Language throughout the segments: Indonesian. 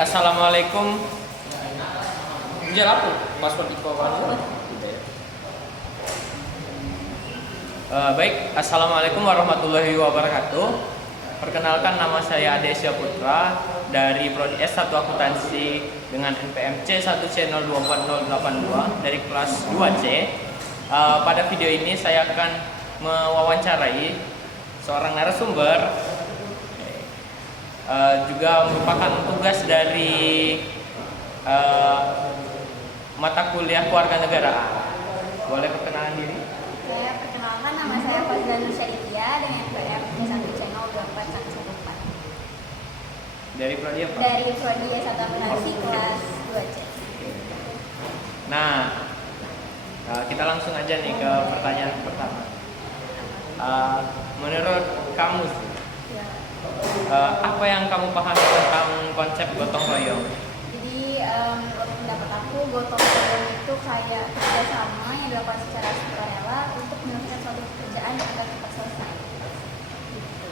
Assalamualaikum. Jelapu, password Iko baik, Assalamualaikum warahmatullahi wabarakatuh. Perkenalkan, nama saya Ade Putra dari Prodi S1 Akuntansi dengan NPM C1C024082 dari kelas 2C. Pada video ini saya akan mewawancarai seorang narasumber, juga merupakan tugas dari mata kuliah kewarganegaraan. Boleh perkenalan diri? Saya perkenalkan, nama saya Fazla Nursyaditya dengan NPM C1C02414. Dari prodi apa? Dari Prodi S1 Akuntansi kelas 2C. Nah, kita langsung aja nih ke pertanyaan pertama. Menurut kamu, apa yang kamu pahami tentang konsep gotong royong? Jadi menurut pendapat aku, gotong royong itu kayak kerjasama yang dilakukan secara sukarela untuk menyelesaikan suatu pekerjaan agar cepat selesai.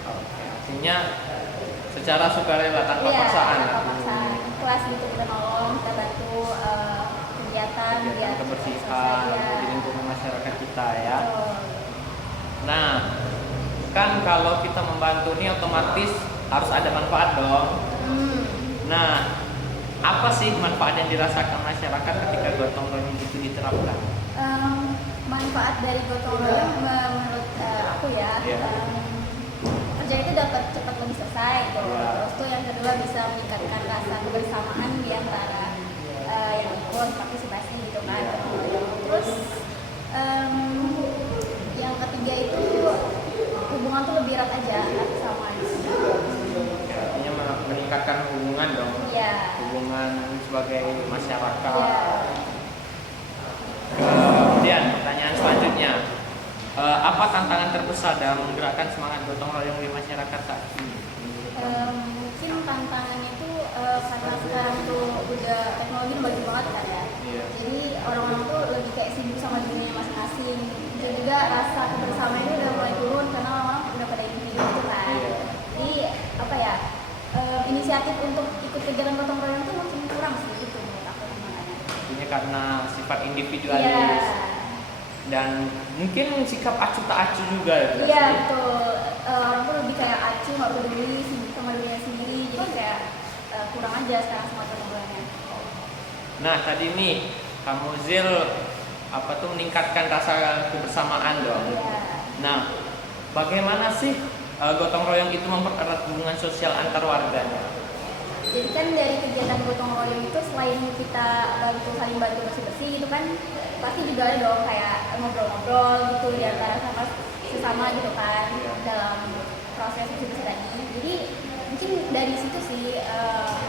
Oke, artinya secara sukarela tanpa paksaan. Tanpa paksaan. Ikhlas gitu, kita nolong, kita bantu kegiatan biar kebersihan di lingkungan masyarakat kita ya. Nah, kan kalau kita membantu ini otomatis harus ada manfaat dong. Nah, apa sih manfaat yang dirasakan masyarakat ketika gotong royong itu diterapkan? Manfaat dari gotong royong menurut aku ya, kerja itu dapat cepat lebih selesai gitu. Terus tuh yang kedua bisa meningkatkan rasa kebersamaan di antara yang ikut partisipasi gitu kan. Terus yang ketiga itu hubungan tuh lebih erat aja sama. Artinya meningkatkan hubungan dong. Hubungan sebagai masyarakat. Kemudian pertanyaan selanjutnya, apa tantangan terbesar dalam menggerakkan semangat gotong royong di masyarakat saat ini? Mungkin tantangannya itu karena sekarang tuh udah teknologi maju banget kan ya. Jadi orang-orang tuh lebih kayak sibuk sama dunia masing-masing. Dan juga rasa kebersamaan ini udah mulai turun karena orang-orang udah pada individu gitu kan. Jadi apa ya, inisiatif untuk ikut kegiatan gotong royong tuh makin kurang sih gitu menurut aku. Artinya karena sifat individualis dan mungkin sikap acuh tak acuh juga ya. Iya betul, orang tuh lebih kayak acuh, nggak peduli sibuk sama dunia sendiri, jadi kayak kurang aja sekarang semua gotong royongnya. Nah tadi nih kamu Zil meningkatkan rasa kebersamaan dong. Nah, bagaimana sih gotong royong itu mempererat hubungan sosial antar warganya? Jadi kan dari kegiatan gotong royong itu selain kita saling bantu bersih-bersih gitu kan, pasti juga ada dong kayak ngobrol-ngobrol gitu di antara sesama gitu kan dalam proses bersih-bersih tadi. Jadi mungkin dari situ sih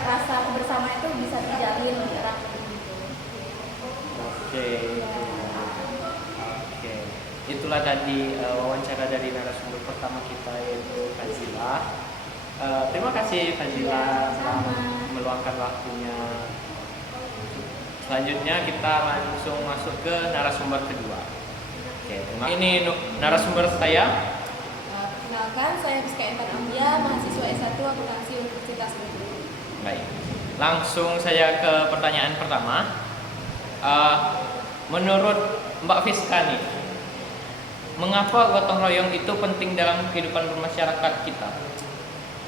rasa kebersamaan itu bisa terjalin lebih erat gitu. Oke. Itulah tadi wawancara dari narasumber pertama kita, yaitu Fazila. Terima kasih Fazila meluangkan waktunya. Selanjutnya kita langsung masuk ke narasumber kedua. Ini narasumber saya. Perkenalkan, saya Rizka Entan Ambia, mahasiswa S1 Akuntansi Universitas Negeri. Baik. Langsung saya ke pertanyaan pertama. Menurut Mbak Fiska nih, mengapa gotong royong itu penting dalam kehidupan bermasyarakat kita?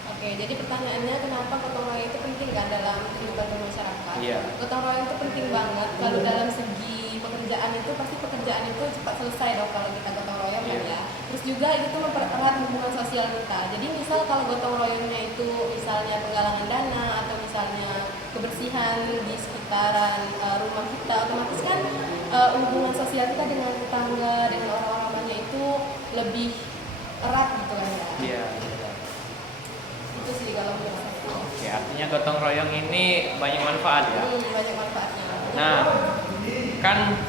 Oke, jadi pertanyaannya kenapa gotong royong itu penting kan dalam kehidupan bermasyarakat? Gotong royong itu penting banget. Kalau dalam segi pekerjaan itu pasti pekerjaan itu cepat selesai dong kalau kita gotong royong kan ya. Terus juga itu mempererat hubungan sosial kita. Jadi misal kalau gotong royongnya itu misalnya penggalangan dana atau misalnya kebersihan di sekitaran rumah kita, otomatis kan hubungan sosial kita dengan tetangga, dengan orang-orang lainnya itu lebih erat gitu kan ya. Itu sih kalau menurut aku. Oke, artinya gotong royong ini banyak manfaat ya? Banyak manfaatnya. Nah, kan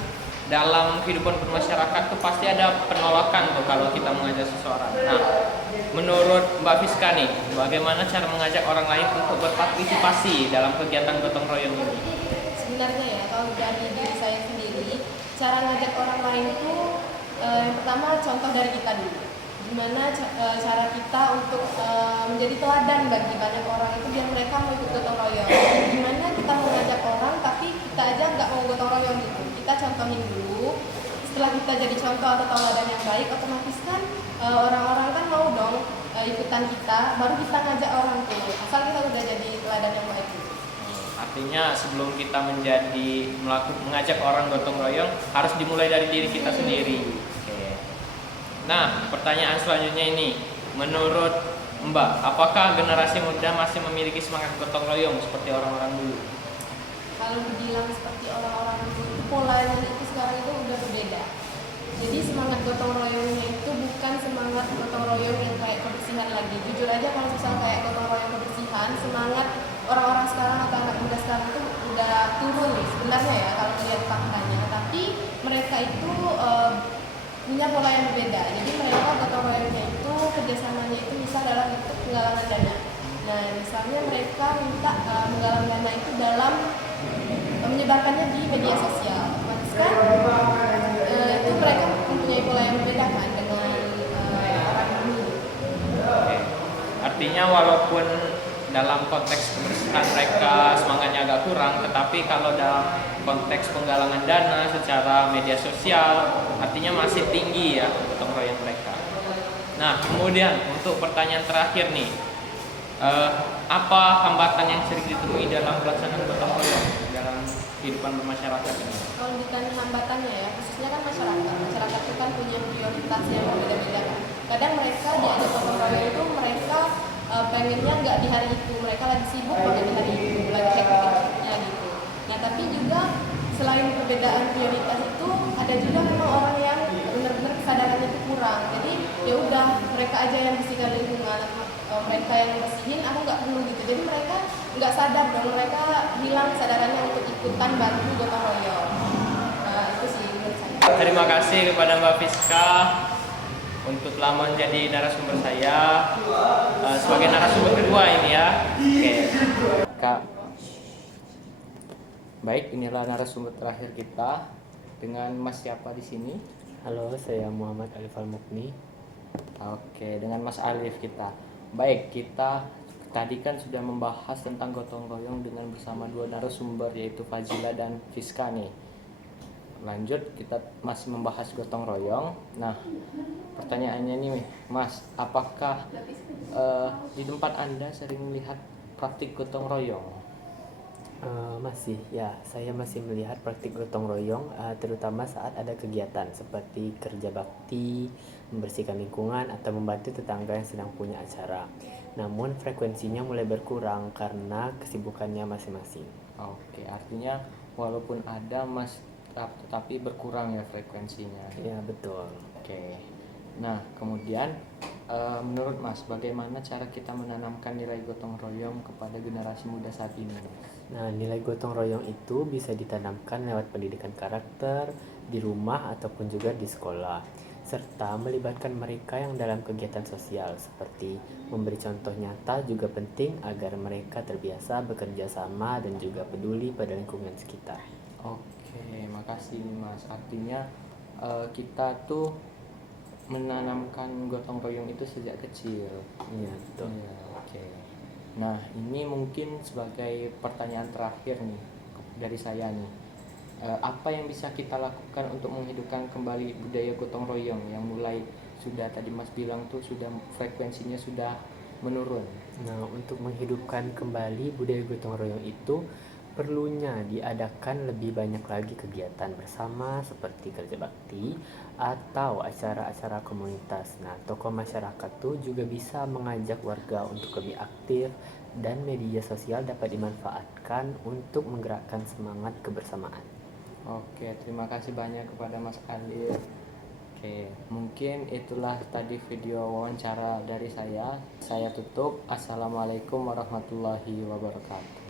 dalam kehidupan bermasyarakat tuh pasti ada penolakan tuh kalau kita mengajak seseorang. Nah, menurut Mbak Fiska nih, bagaimana cara mengajak orang lain untuk berpartisipasi dalam kegiatan gotong royong ini? Sebenarnya ya, kalau dari diri saya sendiri, cara ngajak orang lain itu yang pertama contoh dari kita dulu. Gimana cara kita untuk menjadi teladan bagi banyak orang itu biar mereka mau ikut gotong royong. kita jadi contoh atau tauladan yang baik, otomatis kan orang-orang kan mau dong ikutan kita, baru kita ngajak orang tuh, asal kita udah jadi teladan yang baik. Artinya sebelum kita mengajak orang gotong royong harus dimulai dari diri kita sendiri. Oke. Nah, pertanyaan selanjutnya ini, menurut Mbak, apakah generasi muda masih memiliki semangat gotong royong seperti orang-orang dulu? Kalau dibilang seperti orang-orang dulu, polanya itu sekarang itu udah berbeda. Jadi semangat gotong royongnya itu bukan semangat gotong royong yang kayak kebersihan lagi. Jujur aja kalau misal kayak gotong royong kebersihan, semangat orang-orang sekarang atau anak muda sekarang itu udah turun nih sebenarnya ya kalau melihat faktanya. Tapi mereka itu punya pola yang berbeda. Jadi mereka gotong royongnya itu kerjasamanya itu misal dalam bentuk penggalangan dana. Nah misalnya mereka minta menggalang dana itu dalam menyebarkannya di media sosial. Kan itu mereka mempunyai pola yang berbeda kan dengan orang dulu. Oke. Artinya walaupun dalam konteks kebersihan mereka semangatnya agak kurang, tetapi kalau dalam konteks penggalangan dana secara media sosial artinya masih tinggi ya gotong royong mereka. Nah, kemudian untuk pertanyaan terakhir nih, apa hambatan yang sering ditemui dalam pelaksanaan gotong royong dalam kehidupan bermasyarakat ini? Kalau ditanya hambatannya ya, khususnya kan masyarakat itu kan punya prioritas yang berbeda-beda kan. Kadang mereka diajak gotong royong itu mereka pengennya nggak di hari itu, mereka lagi sibuk banget di hari itu, lagi hektik-hektiknya gitu. Nah tapi juga selain perbedaan prioritas itu ada juga memang orang yang benar-benar kesadarannya itu kurang. Jadi ya udah mereka aja yang bersihkan lingkungan, mereka yang bersihin, aku nggak perlu gitu. Jadi mereka nggak sadar dong, mereka hilang kesadarannya untuk ikutan bantu gotong royong. Nah itu sih menurut saya. Terima kasih kepada Mbak Fiska untuk telah menjadi narasumber saya sebagai narasumber kedua ini ya. Oke. Kak. Baik, inilah narasumber terakhir kita dengan Mas siapa di sini? Halo, saya Muhammad Alif Al-Mukni. Oke, dengan Mas Alif kita. Baik, kita tadi kan sudah membahas tentang gotong royong dengan bersama dua narasumber yaitu Fazila dan Fiska nih. Lanjut, kita masih membahas gotong royong. Nah, pertanyaannya nih Mas, apakah di tempat Anda sering melihat praktik gotong royong? Masih, ya, saya masih melihat praktik gotong royong terutama saat ada kegiatan seperti kerja bakti, membersihkan lingkungan, atau membantu tetangga yang sedang punya acara. Namun frekuensinya mulai berkurang karena kesibukannya masing-masing. Oke, artinya walaupun ada tetapi berkurang ya frekuensinya. Ya, betul. Oke. Nah, kemudian menurut Mas, bagaimana cara kita menanamkan nilai gotong royong kepada generasi muda saat ini? Nah, nilai gotong royong itu bisa ditanamkan lewat pendidikan karakter di rumah ataupun juga di sekolah, serta melibatkan mereka yang dalam kegiatan sosial seperti memberi contoh nyata juga penting agar mereka terbiasa bekerja sama dan juga peduli pada lingkungan sekitar. Oke, makasih Mas. Artinya kita tuh menanamkan gotong royong itu sejak kecil. Iya, betul. Ya, oke. Nah, ini mungkin sebagai pertanyaan terakhir nih dari saya nih. Apa yang bisa kita lakukan untuk menghidupkan kembali budaya gotong royong yang mulai sudah tadi Mas bilang tuh sudah frekuensinya sudah menurun? Nah, untuk menghidupkan kembali budaya gotong royong itu perlunya diadakan lebih banyak lagi kegiatan bersama seperti kerja bakti atau acara-acara komunitas. Nah, tokoh masyarakat tuh juga bisa mengajak warga untuk lebih aktif dan media sosial dapat dimanfaatkan untuk menggerakkan semangat kebersamaan. Oke, terima kasih banyak kepada Mas Alif. Oke, mungkin itulah tadi video wawancara dari saya. Saya tutup. Assalamualaikum warahmatullahi wabarakatuh.